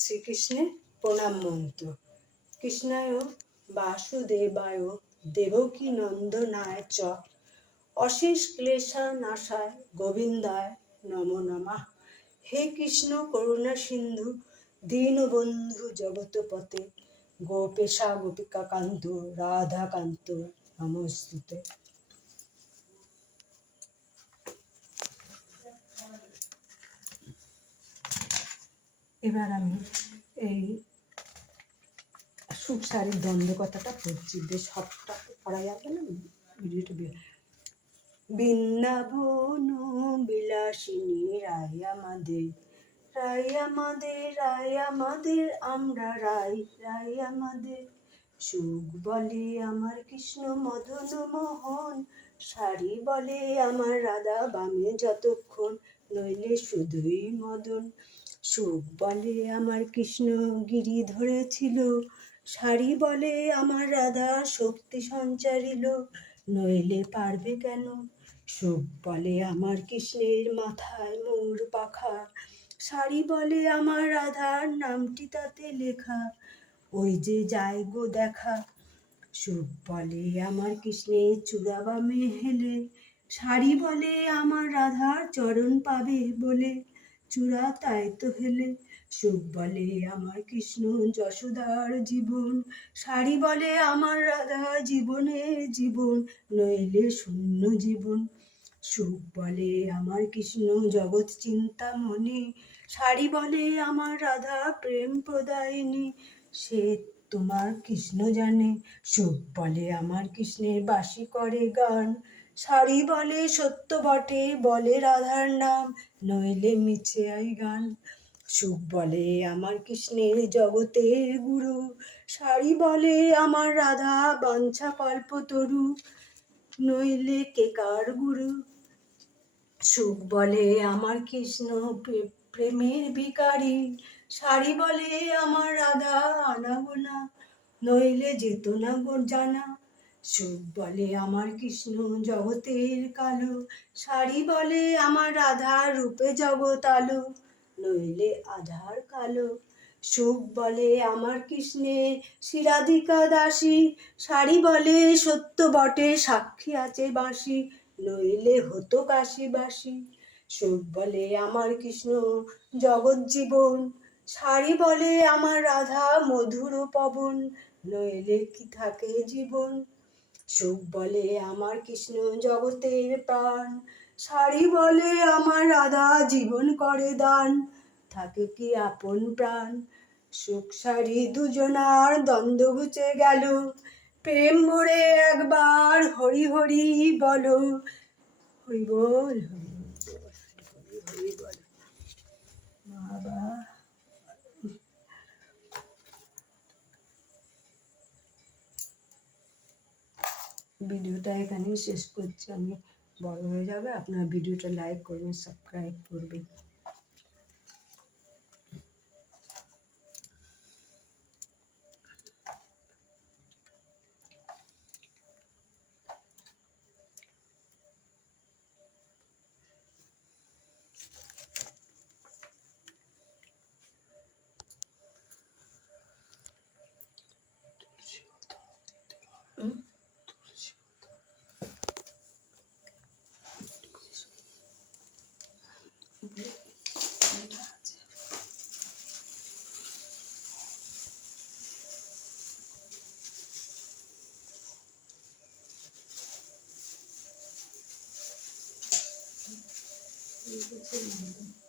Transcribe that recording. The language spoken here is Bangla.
শ্রীকৃষ্ণের প্রণাম মন্ত্র। কৃষ্ণায় বাসুদেবায় দেবকী নন্দনায় চ অশেষ ক্লেশা নাশায় গোবিন্দায় নমো নমঃ। হে কৃষ্ণ করুণা সিন্ধু দীনবন্ধু জগৎপতে গোপেশা গোপিকা কান্ত রাধাকান্ত নমস্তুতে। এবার আমি এই সুখ সারির দ্বন্দ্ব কথাটা পড়ছি, বেশ সবটা পড়া যাবে না, ভিডিওটা বৃন্দাবন বিলাসিনী রায় আমাদের, রায় আমাদের, রায় আমাদের, আমরা রায়, রায় আমাদের। সুখ বলে আমার কৃষ্ণ মদন মোহন, শাড়ি বলে আমার রাধা বামে যতক্ষণ, নইলে শুধুই মদন। সুখ বলে আমার কৃষ্ণ গিরি ধরেছিল, শাড়ি বলে আমার রাধা শক্তি সঞ্চারিল, নইলে পারবে কেন। সুখ বলে আমার কৃষ্ণের মাথায় মোর পাখা, শাড়ি বলে আমার রাধার নামটি তাতে লেখা, ওই যে যায় গো দেখা। সুখ বলে আমার কৃষ্ণের চূড়া বামে হেলে, শাড়ি বলে আমার রাধার চরণ পাবে বলে, চূড়া তাই তো হেলে। সুখ বলে আমার কৃষ্ণ যশোদার জীবন, শাড়ি বলে আমার রাধা জীবনের জীবন, নইলে শূন্য জীবন। সুখ বলে আমার কৃষ্ণ জগৎ চিন্তামণি, শাড়ি বলে আমার রাধা প্রেম প্রদায়িনী, সে তোমার কৃষ্ণ জানে। সুখ বলে আমার কৃষ্ণের বাঁশি করে গান, শাড়ি বলে সত্য বটে বলে রাধার নাম, নইলে মিছে আই গান। সুখ বলে আমার কৃষ্ণের জগতের গুরু, শাড়ি বলে আমার রাধা বাঞ্ছা কল্পতরু, নইলে কে কার গুরু। সুখ বলে আমার কৃষ্ণ প্রেমের ভিখারি, শাড়ি বলে আমার রাধা আনাগোনা, নইলে যেত না গো জানা। সুখ বলে আমার কৃষ্ণ জগতের কালো, শাড়ি বলে আমার রাধা রূপে জগৎ আলো, নইলে আধার কালো। সুখ বলে আমার কৃষ্ণের শিরাধিকা দাসী, শাড়ি বলে সত্য বটে সাক্ষী আছে বাঁশি, নইলে হতো কাশিবাসী। সুখ বলে আমার কৃষ্ণ জগৎ জীবন, শাড়ি বলে আমার রাধা মধুর পবন, নইলে কি থাকে জীবন। সুখ বলে আমার কৃষ্ণ জগতের প্রাণ, শাড়ি বলে আমার রাধা জীবন করে দান, থাকে কি আপন প্রাণ। সুখ শাড়ি দুজনার দ্বন্দ্ব ঘুচে গেল, প্রেম ভরে একবার হরি হরি বলো, হরি বল হরি বল হরি বল বাবা। ভিডিওটা এখানেই শেষ করছি আমি, বড় হয়ে যাবে। আপনার ভিডিওটা লাইক করবেন, সাবস্ক্রাইব করবেন। ঠিক আছে।